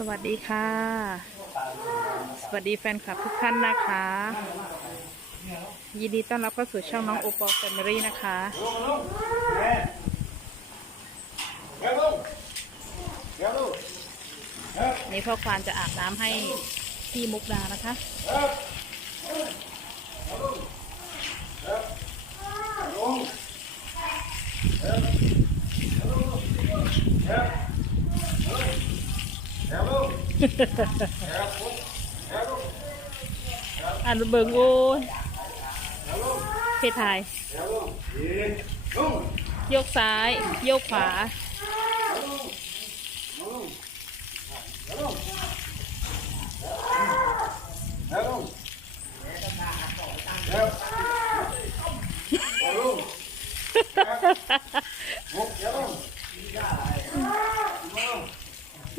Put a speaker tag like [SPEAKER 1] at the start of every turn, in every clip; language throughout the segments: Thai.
[SPEAKER 1] สวัสดีค่ะ สวัสดีแฟนคลับทุกท่านนะคะ ยินดีต้อนรับเข้าสู่ช่องน้องโอปอลแฟมิลี่นะคะ นี่พ่อควานจะอาบน้ำให้พี่มุกดานะคะ อันเบิงโอ้ยเพทายโยกซ้ายโยกขวา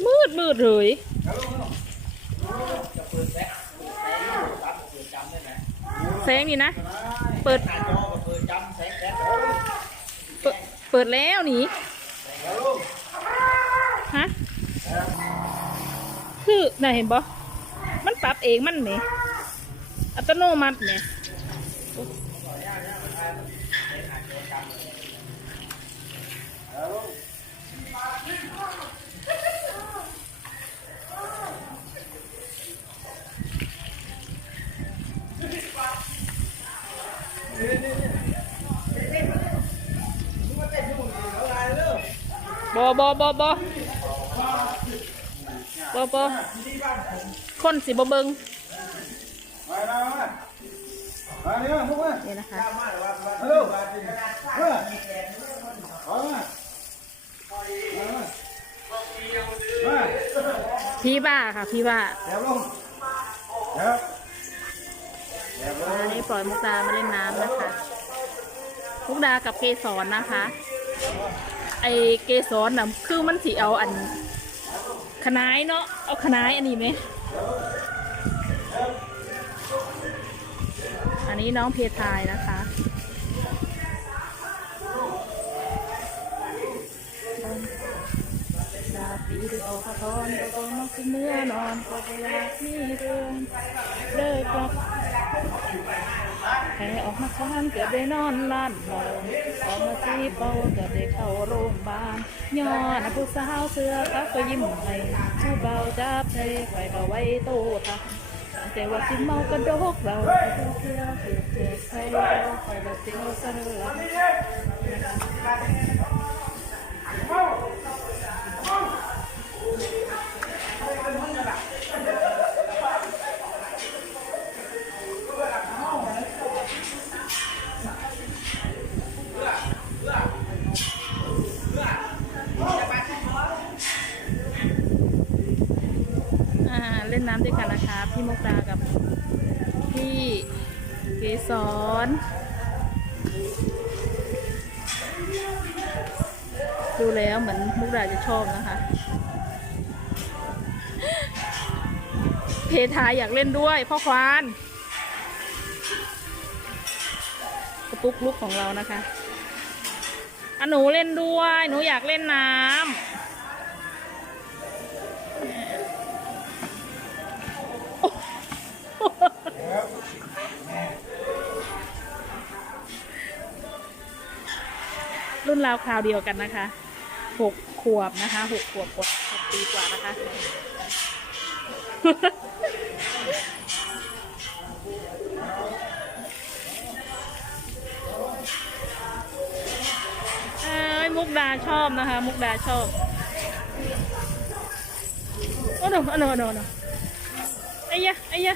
[SPEAKER 1] มืดมืดเลยแสงนี่นะ เปิด เปิดแล้วนี่ฮะคือน่ะเห็นบ่มันปรับเองมันไหมอัตโนมัติไหม บอบอบอบอบอบอคนสิบเบิง
[SPEAKER 2] มามามามาเดี๋ยวพวกมา
[SPEAKER 1] นี่นะคะ
[SPEAKER 2] เร็วมาเอามามามา
[SPEAKER 1] พี่บ้าค่ะพี่บ้า
[SPEAKER 2] เดี๋ยวลงเดี๋ยวเดี๋ยวลง
[SPEAKER 1] อันนี้ปล่อยมุกดามาเล่นน้ำนะคะ มุกดากับเกสรนะคะ ไอเกสรน่ะคือมันสิเอาอันขนายเนาะเอาขนายอันนี้ไหมอันนี้น้องเพทายนะคะปีหรือเอาขะทอนก็ก็มักสิเมื่อนอนก็บ่อยากมีเรื่องเลิกกับ แห่ออกมาค้านเกือบได้นอนล้านนอนออกมาซีเป่าเกือบได้เข้าโรงพยาบาลย้อนผู้สาวเสื้อกักก็ยิ้มให้ผู้เบาจับให้ไปก็ไว้โตทักแต่ว่าสิเมากระดกเราเสื้อเสื้อใส่เราไปแล้วสิเอาซะละอ่ ล่นน้ำด้วยกันนะคะพี่มุกดากับพี่เกสรดูแล้วเหมือนมุกดาจะชอบนะคะ เพทายอยากเล่นด้วยพ่อควานกระปุกลุกของเรานะคะอะหนูเล่นด้วย หนูอยากเล่นน้ำ รุ่นราวคราวเดียวกันนะคะหกขวบนะคะหกขวบกว่าหกปีกว่านะคะ เอ้ยมุกดาชอบนะคะ มุกดาชอบ โอ้โนโอ้โนโอ้โนอ้โนไอ้ยะไอ้ยะ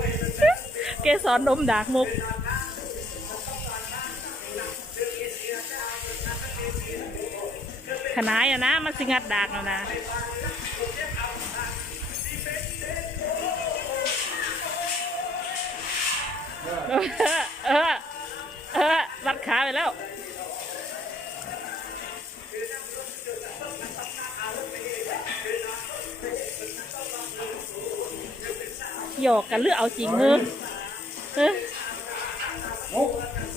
[SPEAKER 1] เกสรนมดากมุก ขนายอะนะ มันสิงัดดากแล้วนะเออเออรัดขาไปแล้วหยอกกันเลือเอาจริงเงือ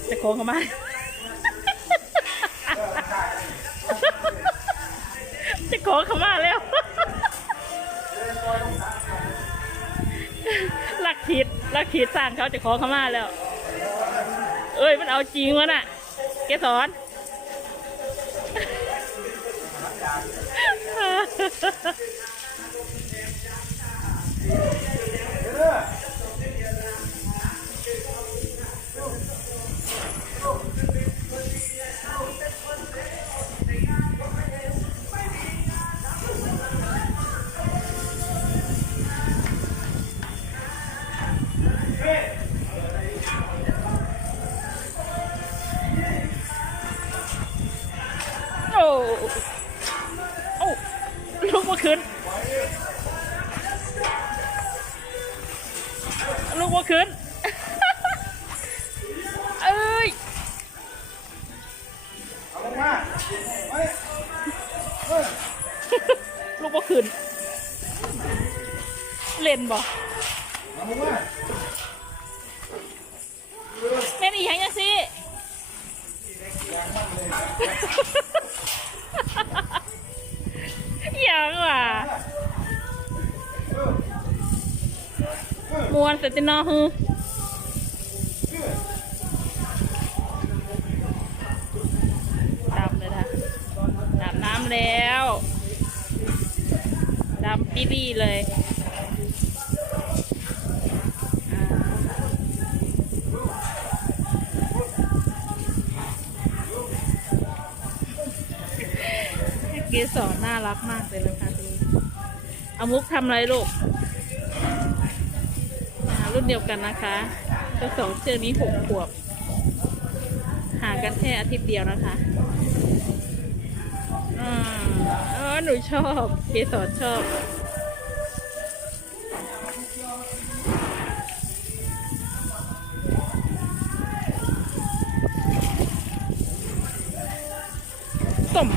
[SPEAKER 1] จะโค้งเข้ามาจะโค้งเข้ามาแล้วลักขีดลักขีดสร้างเขาจะโค้งเข้ามาแล้ว เอ้ยมันเอาจริงวะน่ะ เกสร
[SPEAKER 2] เล่
[SPEAKER 1] นบ่เอา
[SPEAKER 2] ลงมา
[SPEAKER 1] แม่นอีหยังจังสิยังว่ะมวนสตินอฮือดำเลยนะดำน้ำแล้วดำปีดีเลย กสรน่ารักมากเลยนะคะดูเอามุกทำอะไรลูกรุ่นเดียวกันนะคะเจ้าสองเชือกนี้หกขวบห่างกันแค่อาทิตย์เดียวนะคะอ่าเอหนูชอบ เกสรชอบต้ม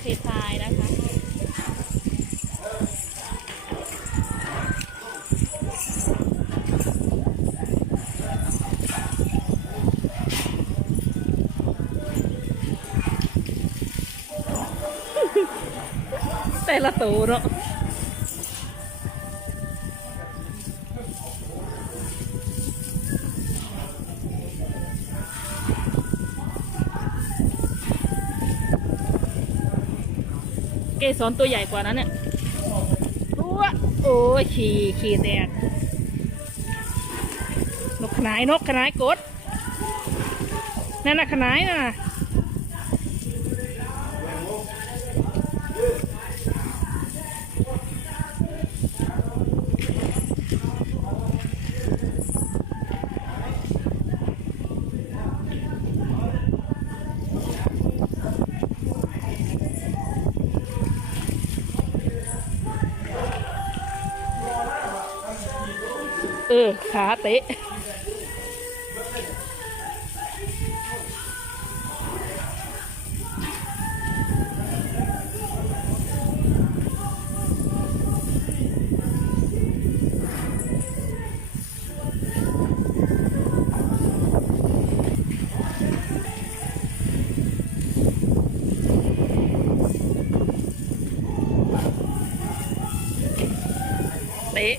[SPEAKER 1] เททรายนะคะแต่ละตัวเนาะ เกสรตัวใหญ่กว่านั้นเนี่ยตัวโอ้ยขี่ขี่แดดนกขนายนกขนายกดนั่นน่ะขนายน่ะ เออ ขาเตะเตะ